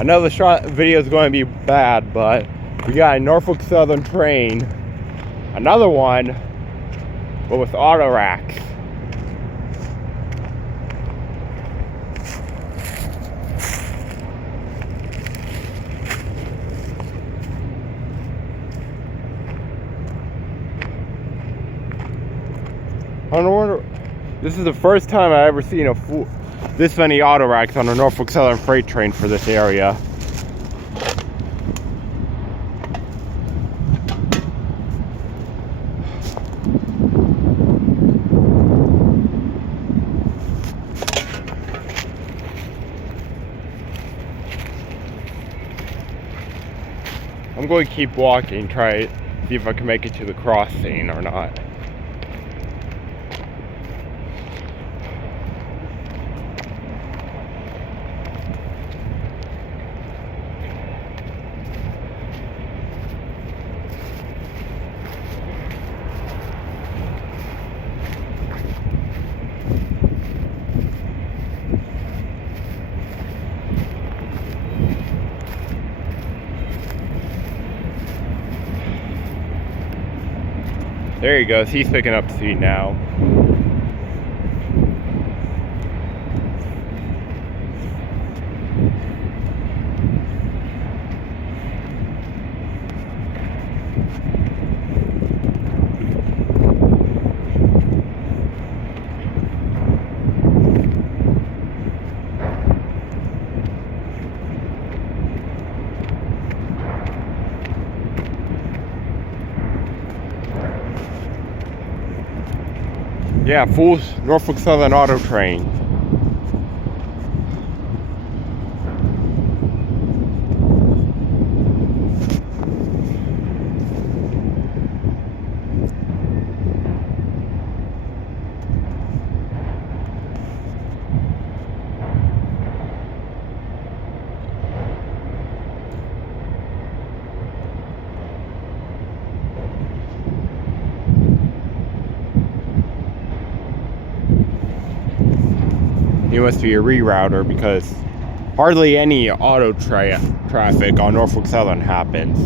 I know the short video is going to be bad, but we got a Norfolk Southern train, another one, but with Autoracks. I wonder, this is the first time I've ever seen this many Autoracks on a Norfolk Southern freight train for this area. I'm going to keep walking, try to see if I can make it to the crossing or not. There he goes, he's picking up speed now. Yeah, full Norfolk Southern auto train. He must be a rerouter because hardly any auto traffic on Norfolk Southern happens.